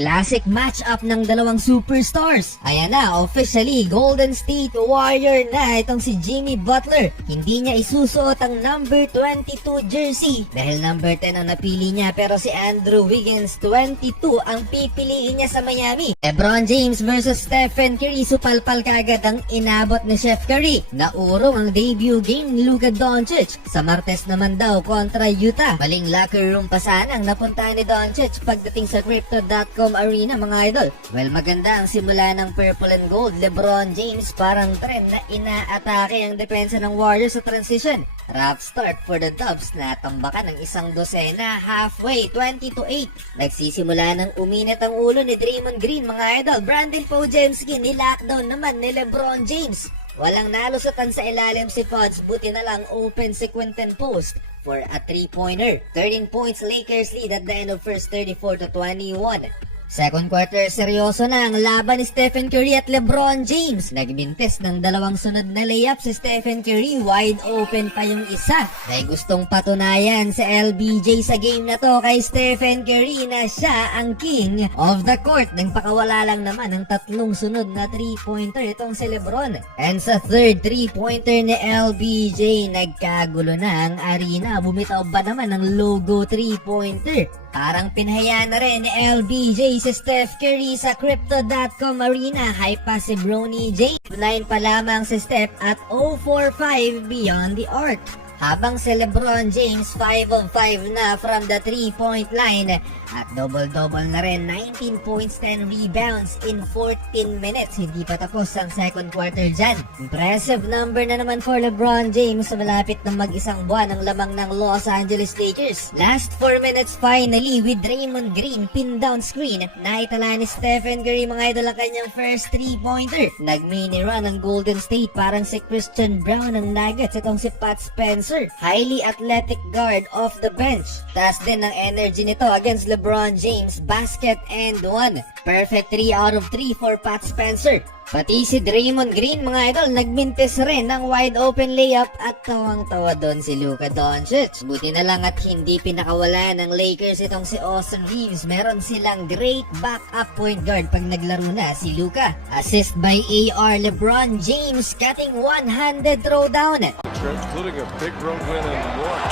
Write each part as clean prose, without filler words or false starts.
Classic matchup ng dalawang superstars. Ayan na, officially Golden State Warrior na itong si Jimmy Butler. Hindi niya isusuot ang number 22 jersey dahil number 10 ang napili niya, pero si Andrew Wiggins 22 ang pipiliin niya sa Miami. LeBron James versus Stephen Curry, supalpal kagad ang inabot ni Chef Curry. Naurong ang debut game ni Luka Doncic. Sa Martes naman daw kontra Utah. Maling locker room pa sana ang napuntahan ni Doncic pagdating sa Crypto.com Arena, mga idol. Well, maganda ang simula ng purple and gold. LeBron James parang trend na inaatake ang depensa ng Warriors sa transition. Rough start for the Dubs na tambakan ng isang dosena halfway 20-8. Nagsisimula ng uminit ang ulo ni Draymond Green, mga idol. Brandon Podziemski ni-lockdown naman ni LeBron James. Walang nalusutan sa ilalim si Pods, buti na lang open si Quinton Post for a 3-pointer. 13 points Lakers lead at the end of first 34-21. Second quarter, seryoso na ang laban ni Stephen Curry at LeBron James. Nagmintes ng dalawang sunod na layup si Stephen Curry, wide open pa yung isa. May gustong patunayan sa LBJ sa game na to kay Stephen Curry na siya ang king of the court. Nang pakawala lang naman ang tatlong sunod na 3-pointer itong si LeBron. And sa third 3-pointer ni LBJ, nagkagulo na ang arena. Bumitaw ba naman ang logo 3-pointer? Parang pinahaya na rin ni LBJ si Steph Curry sa Crypto.com Arena. Hype pa si Bronny James. 9 pa lamang si Steph at 0-for-5 beyond the arc. Habang si LeBron James 5 of 5 na from the 3-point line at double-double na rin, 19 points, 10 rebounds in 14 minutes. Hindi pa tapos ang second quarter dyan. Impressive number na naman for LeBron James sa malapit na mag-isang buwan ang lamang ng Los Angeles Lakers. Last 4 minutes finally with Draymond Green pin down screen. Naitala ni Stephen Curry, mga idol, ang kanyang first 3-pointer. Nag-mini run ang Golden State parang si Christian Brown ng Nuggets. Itong si Pat Spencer, highly athletic guard off the bench. Taas din ang energy nito against LeBron James. Basket and one. Perfect 3 out of 3 for Pat Spencer. Pati si Draymond Green, mga idol, nagmintes rin ng wide open layup at tawang-tawa doon si Luka Doncic. Buti na lang at hindi pinakawala ng Lakers itong si Austin Reeves. Meron silang great backup point guard pag naglaro na si Luka. Assist by AR, LeBron James cutting one-handed throwdown. Including a big road win and more.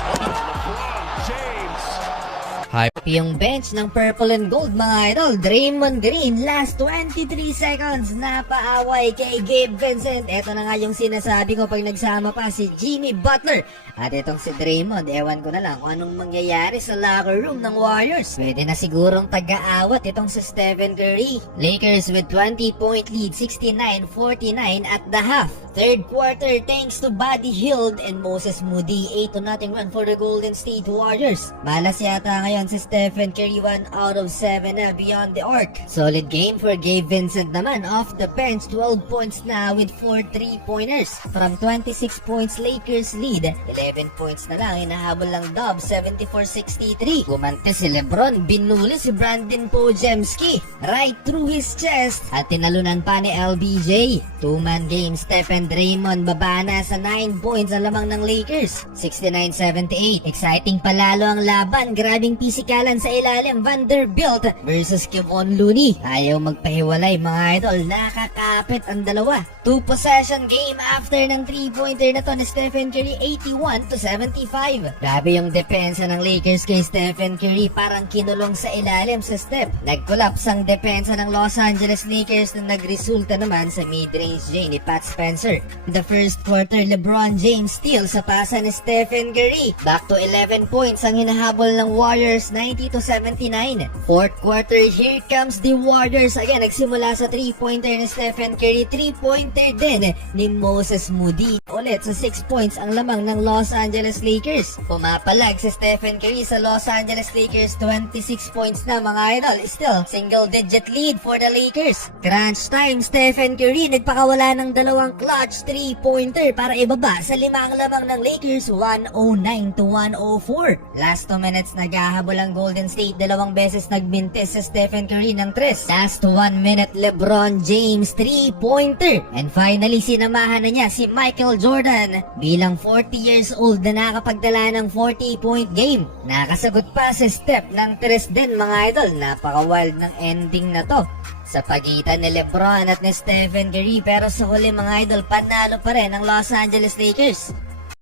James. Yung bench ng purple and gold, mga idol. Draymond Green, last 23 seconds, napaaway kay Gabe Vincent. Ito na nga yung sinasabi ko pag nagsama pa si Jimmy Butler at itong si Draymond. Ewan ko na lang kung anong mangyayari sa locker room ng Warriors. Pwede na sigurong tag-aawat itong si Stephen Curry. Lakers with 20-point lead, 69-49 at the half. Third quarter, thanks to Buddy Hield and Moses Moody, 8-0 run for the Golden State Warriors. Malas yata ngayon si Stephen Curry, 1 out of 7 na beyond the arc. Solid game for Gabe Vincent naman, off the bench, 12 points na with 4 3-pointers. From 26 points Lakers lead, 11 points na lang hinahabol lang Dubs, 74-63. Gumante si LeBron, binuli si Brandon Podziemski right through his chest at tinalunan pa ni LBJ. 2-man game, Steph and Draymond baba na sa 9 points ang lamang ng Lakers, 69-78. Exciting palalo ang laban, grabing pisikalan sa ilalim. Vanderbilt versus Kevon Looney. Ayaw magpahiwalay, mga idol. Nakakapit ang dalawa. 2-possession game after ng 3-pointer na to ni Stephen Curry, 81-75. Grabe yung depensa ng Lakers kay Stephen Curry, parang kinulong sa ilalim sa step. Nag-collapse ang depensa ng Los Angeles Lakers na nagresulta naman sa mid-range J ni Pat Spencer. In the first quarter, LeBron James steal sa pasa ni Stephen Curry. Back to 11 points ang hinahabol ng Warriors, 90-79. Fourth quarter, here comes the Warriors. Again, nagsimula sa 3-pointer ni Stephen Curry, 3-pointer din ni Moses Moody. Ulit sa 6 points ang lamang ng Los Angeles Lakers. Pumapalag si Stephen Curry sa Los Angeles Lakers, 26 points na, mga idol. Still, single-digit lead for the Lakers. Crunch time, Stephen Curry nagpakawala ng dalawang clutch 3-pointer para ibaba sa 5 ang lamang ng Lakers, 109-104. Last 2 minutes, naghahabol ang Golden State. Dalawang beses nagmintes sa Stephen Curry ng 3. Last 1 minute, LeBron James 3-pointer. And finally, sinamahan na niya si Michael Michael Jordan bilang 40 years old na nakapagdala ng 40-point game. Nakasagot pa sa step ng 3 din mga idol. Napaka-wild ng ending na to sa pagitan ni LeBron at ni Stephen Curry, pero sa huli mga idol, panalo pa rin ang Los Angeles Lakers.